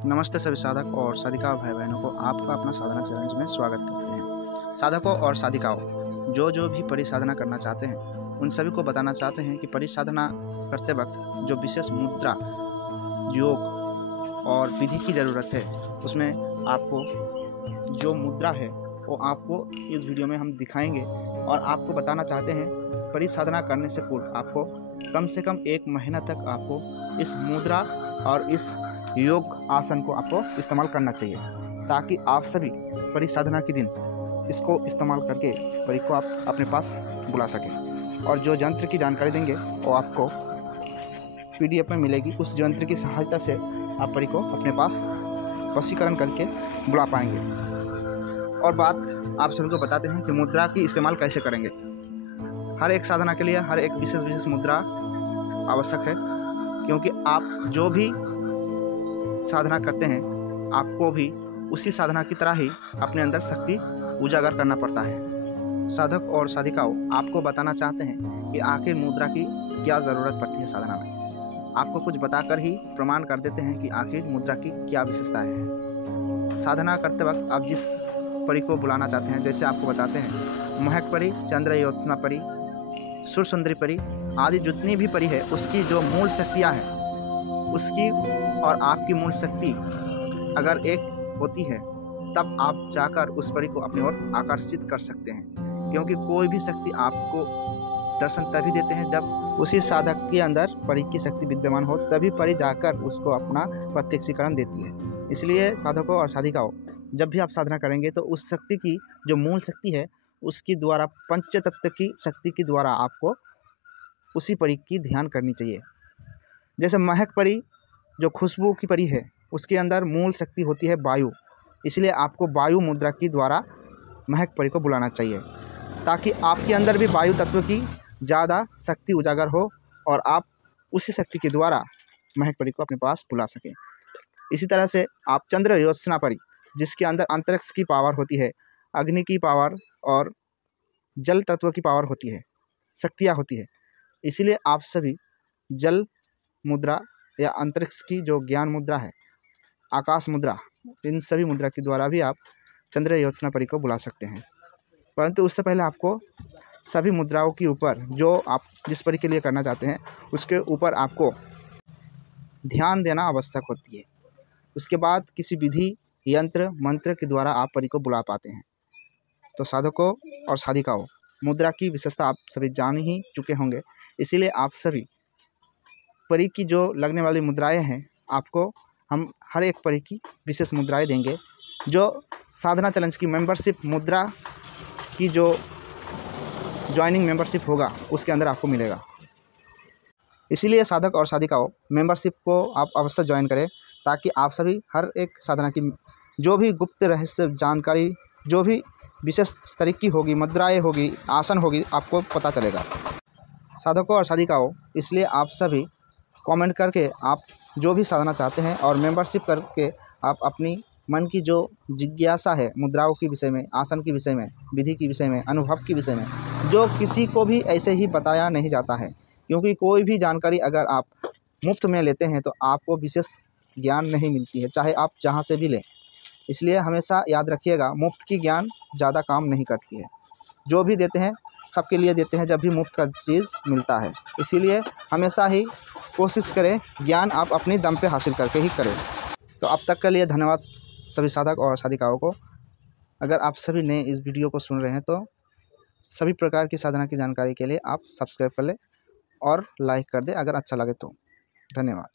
नमस्ते सभी साधक और साधिका भाई बहनों को आपका अपना साधना चैलेंज में स्वागत करते हैं। साधकों और साधिकाओं जो भी परिसाधना करना चाहते हैं उन सभी को बताना चाहते हैं कि परिसाधना करते वक्त जो विशेष मुद्रा, योग और विधि की ज़रूरत है, उसमें आपको जो मुद्रा है वो आपको इस वीडियो में हम दिखाएंगे और आपको बताना चाहते हैं परिसाधना करने से पूर्व आपको कम से कम 1 महीना तक आपको इस मुद्रा और इस योग आसन को आपको इस्तेमाल करना चाहिए, ताकि आप सभी परिसाधना के दिन इसको इस्तेमाल करके परी को आप अपने पास बुला सकें। और जो यंत्र की जानकारी देंगे वो आपको PDF में मिलेगी। उस यंत्र की सहायता से आप परी को अपने पास वशीकरण करके बुला पाएंगे। और बात आप सभी को बताते हैं कि मुद्रा की इस्तेमाल कैसे करेंगे। हर एक साधना के लिए हर एक विशेष मुद्रा आवश्यक है, क्योंकि आप जो भी साधना करते हैं आपको भी उसी साधना की तरह ही अपने अंदर शक्ति उजागर करना पड़ता है। साधक और साधिकाओं आपको बताना चाहते हैं कि आखिर मुद्रा की क्या ज़रूरत पड़ती है साधना में। आपको कुछ बताकर ही प्रमाण कर देते हैं कि आखिर मुद्रा की क्या विशेषताएं हैं। साधना करते वक्त आप जिस परी को बुलाना चाहते हैं, जैसे आपको बताते हैं महक परी, चंद्र योत्सना परी, सुर सुंदरी परी आदि जितनी भी परी है, उसकी जो मूल शक्तियाँ हैं उसकी और आपकी मूल शक्ति अगर एक होती है तब आप जाकर उस परी को अपनी ओर आकर्षित कर सकते हैं। क्योंकि कोई भी शक्ति आपको दर्शन तभी देते हैं जब उसी साधक के अंदर परी की शक्ति विद्यमान हो, तभी परी जाकर उसको अपना प्रत्यक्षीकरण देती है। इसलिए साधकों और साधिकाओं जब भी आप साधना करेंगे तो उस शक्ति की जो मूल शक्ति है उसकी द्वारा पंचतत्व की शक्ति के द्वारा आपको उसी परी की ध्यान करनी चाहिए। जैसे महक परी जो खुशबू की परी है उसके अंदर मूल शक्ति होती है वायु, इसलिए आपको वायु मुद्रा की द्वारा महक परी को बुलाना चाहिए, ताकि आपके अंदर भी वायु तत्व की ज़्यादा शक्ति उजागर हो और आप उसी शक्ति के द्वारा महक परी को अपने पास बुला सकें। इसी तरह से आप चंद्र योत्सना परी जिसके अंदर अंतरिक्ष की पावर होती है, अग्नि की पावर और जल तत्व की पावर होती है, शक्तियाँ होती है, इसीलिए आप सभी जल मुद्रा या अंतरिक्ष की जो ज्ञान मुद्रा है, आकाश मुद्रा, इन सभी मुद्रा के द्वारा भी आप चंद्र योत्सना परी को बुला सकते हैं। परंतु उससे पहले आपको सभी मुद्राओं के ऊपर जो आप जिस परी के लिए करना चाहते हैं उसके ऊपर आपको ध्यान देना आवश्यक होती है। उसके बाद किसी विधि, यंत्र, मंत्र के द्वारा आप परी को बुला पाते हैं। तो साधकों और साधिकाओं मुद्रा की विशेषता आप सभी जान ही चुके होंगे, इसीलिए आप सभी परी की जो लगने वाली मुद्राएं हैं आपको हम हर एक परी की विशेष मुद्राएं देंगे, जो साधना चैलेंज की मेंबरशिप मुद्रा की जो ज्वाइनिंग मेंबरशिप होगा उसके अंदर आपको मिलेगा। इसीलिए साधक और साधिकाओं मेंबरशिप को आप अवश्य ज्वाइन करें, ताकि आप सभी हर एक साधना की जो भी गुप्त रहस्य जानकारी, जो भी विशेष तरीके होगी, मुद्राएं होगी, आसन होगी, आपको पता चलेगा। साधकों और साधिकाओं इसलिए आप सभी कमेंट करके आप जो भी साधना चाहते हैं और मेंबरशिप करके आप अपनी मन की जो जिज्ञासा है मुद्राओं के विषय में, आसन के विषय में, विधि के विषय में, अनुभव के विषय में, जो किसी को भी ऐसे ही बताया नहीं जाता है, क्योंकि कोई भी जानकारी अगर आप मुफ्त में लेते हैं तो आपको विशेष ज्ञान नहीं मिलती है, चाहे आप जहाँ से भी लें। इसलिए हमेशा याद रखिएगा, मुफ्त की ज्ञान ज़्यादा काम नहीं करती है। जो भी देते हैं सबके लिए देते हैं जब भी मुफ्त का चीज़ मिलता है। इसीलिए हमेशा ही कोशिश करें ज्ञान आप अपनी दम पे हासिल करके ही करें। तो अब तक के लिए धन्यवाद सभी साधक और साधिकाओं को। अगर आप सभी नए इस वीडियो को सुन रहे हैं तो सभी प्रकार की साधना की जानकारी के लिए आप सब्सक्राइब कर लें और लाइक कर दें अगर अच्छा लगे तो। धन्यवाद।